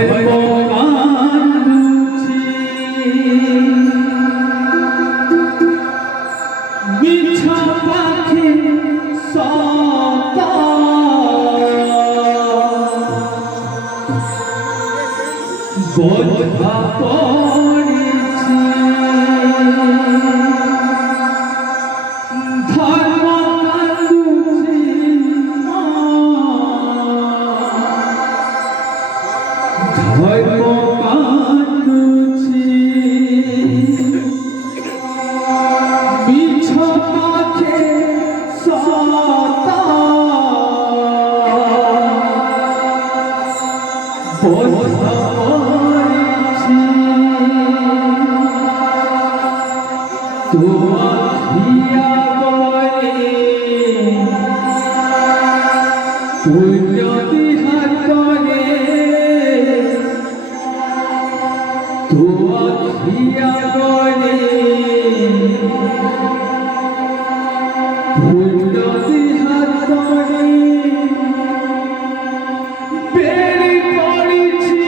ধর্ম কান্দুছি মিছা পাখি সত বোঝা পড়েছি ধর্ম কান্দুছি ধর্ম কান্দুছি মিছা পাখি সত বোঝা পড়েছি তোমাখিয়া গয়ে পুণ্য বিহার করে তোমাখিয়া গয়ে পুণ্য বিহার করে বেড়ি পড়েছি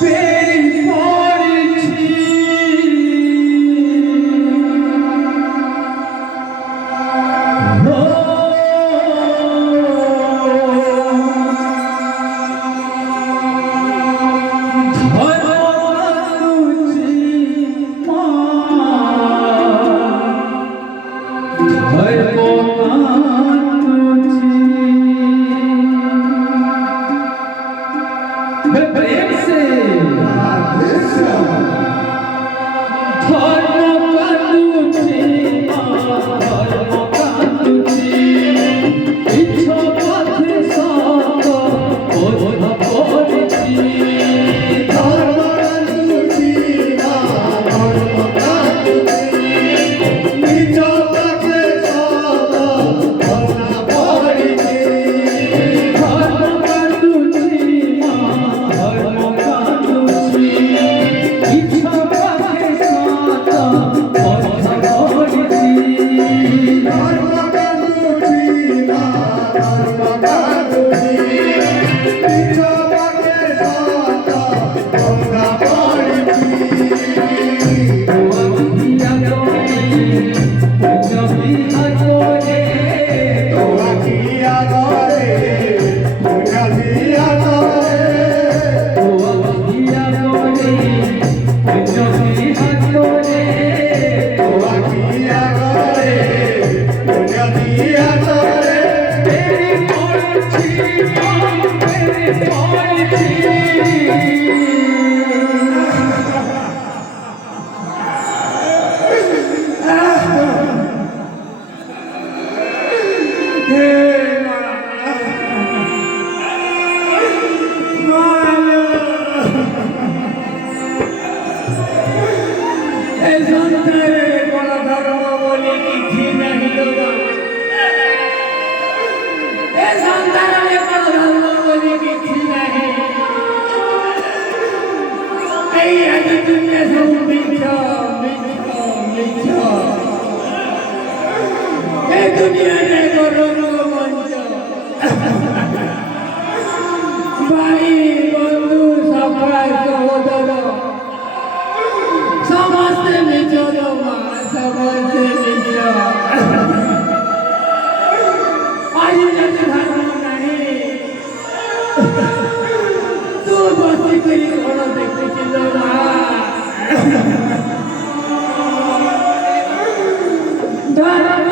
বেড়ি পড়েছি धर्म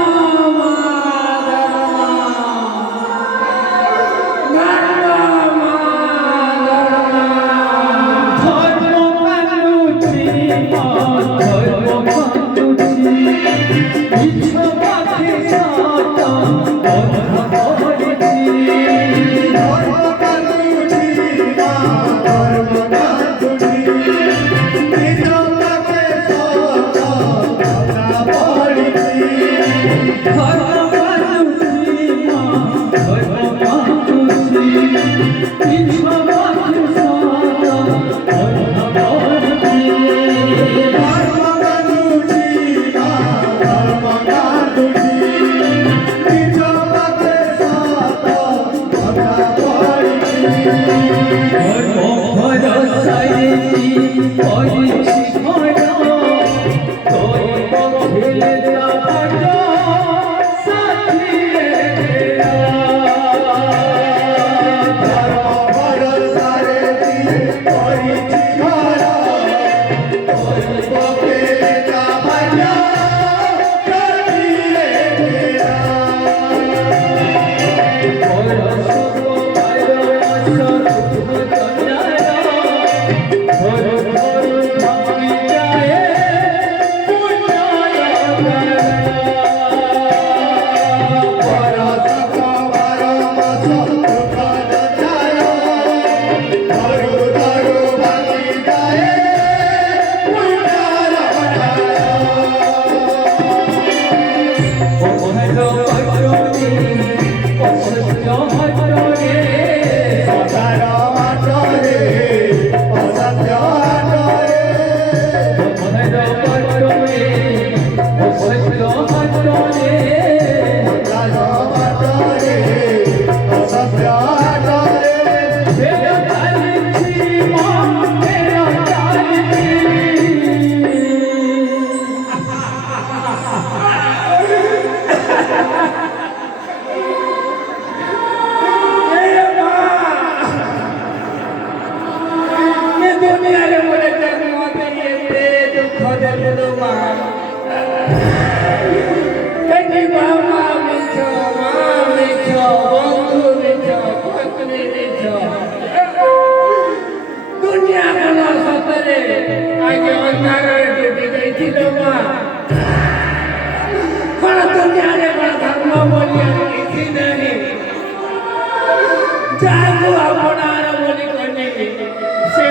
जागो अपनार बोली कोने से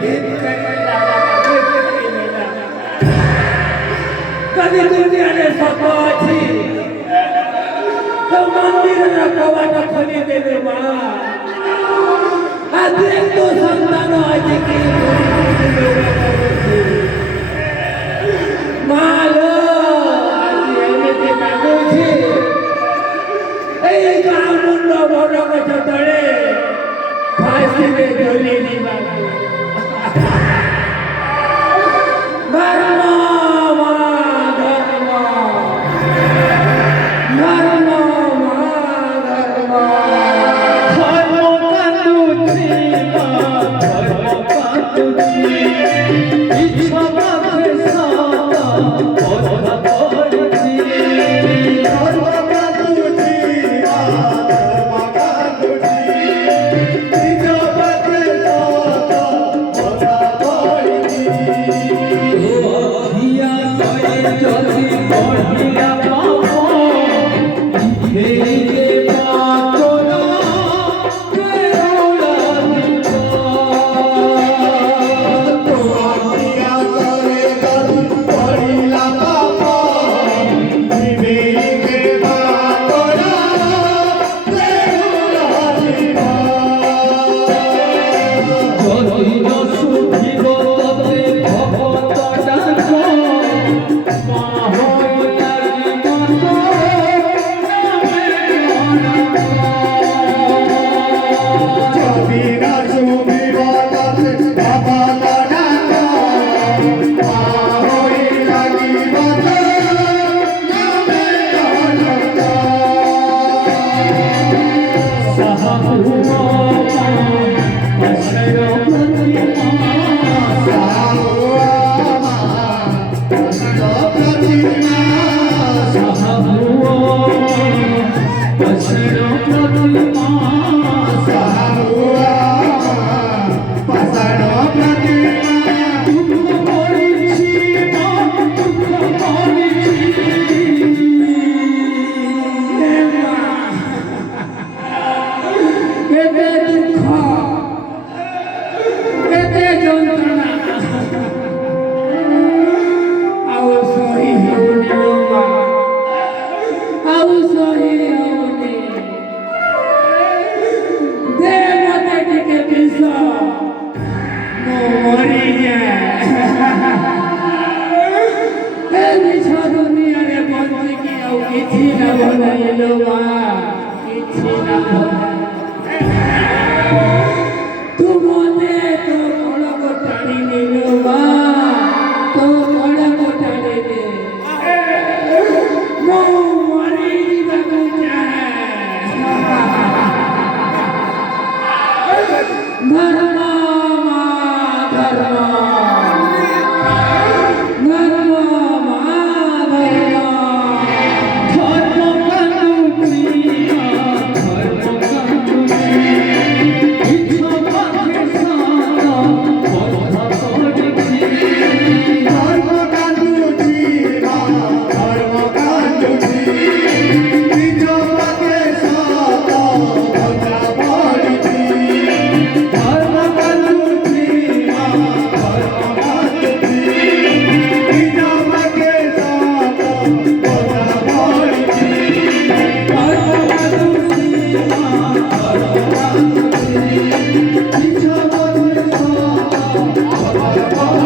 भेद करेला कभी दुनियाने सको अछि तो मंदिर कवाट खोली देवे माँ आज एक तो संतान आज की मालो आज एमती मागुछि এই গামুন্ড বড় গছ তଳେ ফাঁসিরে ঝুলি দিবাকে ধর্ম মা ধর্ম ধর্ম মা ধর্ম ধর্ম কাঁদুছি মা ধর্ম কাঁদুছি ইচ্ছা পাখে সাতা কথা পড়ছি ধর্ম কাঁদুছি মা ধর্ম কাঁদুছি ইচ্ছা পাখে সাতা কথা পড়ছি ও হিয়া করে যদি পড়িয়া পাপ ইহে পাতনা কেরলা যদি সুধিব ততে ভগত ডাক মা হয়ে লাগি মত কেতে দুঃখ কেতে যন্ত্রণা ଆଉ ସହି ହେଉନି ଲୋ ମା ଆଉ ସହି ହେଉନି ଦେ ମତେ ଟିକେ ବିଷ ମୁଁ ମରିଯାଏ ଏ ମିଛ ଦୁନିଆରେ ବଞ୍ଚିକି ଆଉ କିଛି ଲାଭ ନାହିଁ ଲୋ ମା କିଛି ଲାଭ ନାହିଁ ତୁ ମତେ ତୋ କୋଳକୁ ଟାଣି ନେଲୁ ମା ତୋ କୋଳକୁ ଟାଣି ନେ ମୁଁ ମରିଯିବାକୁ ଚାହେଁ ଧର୍ମ ମା ଧର୍ମ ଧର୍ମ ମା ଧର୍ମ ধর্ম কাঁদুছি মা ধর্ম কাঁদুছি ইচ্ছা পাখে সাতা কথা পড়ছি ধর্ম কাঁদুছি মা ধর্ম কাঁদুছি ইচ্ছা পাখে সাতা কথা পড়ছি ধর্ম কাঁদুছি মা ধর্ম কাঁদুছি ইচ্ছা পাখে সাতা কথা পড়ছি ধর্ম কাঁদুছি মা ধর্ম কাঁদুছি ইচ্ছা পাখে সাতা কথা পড়ছি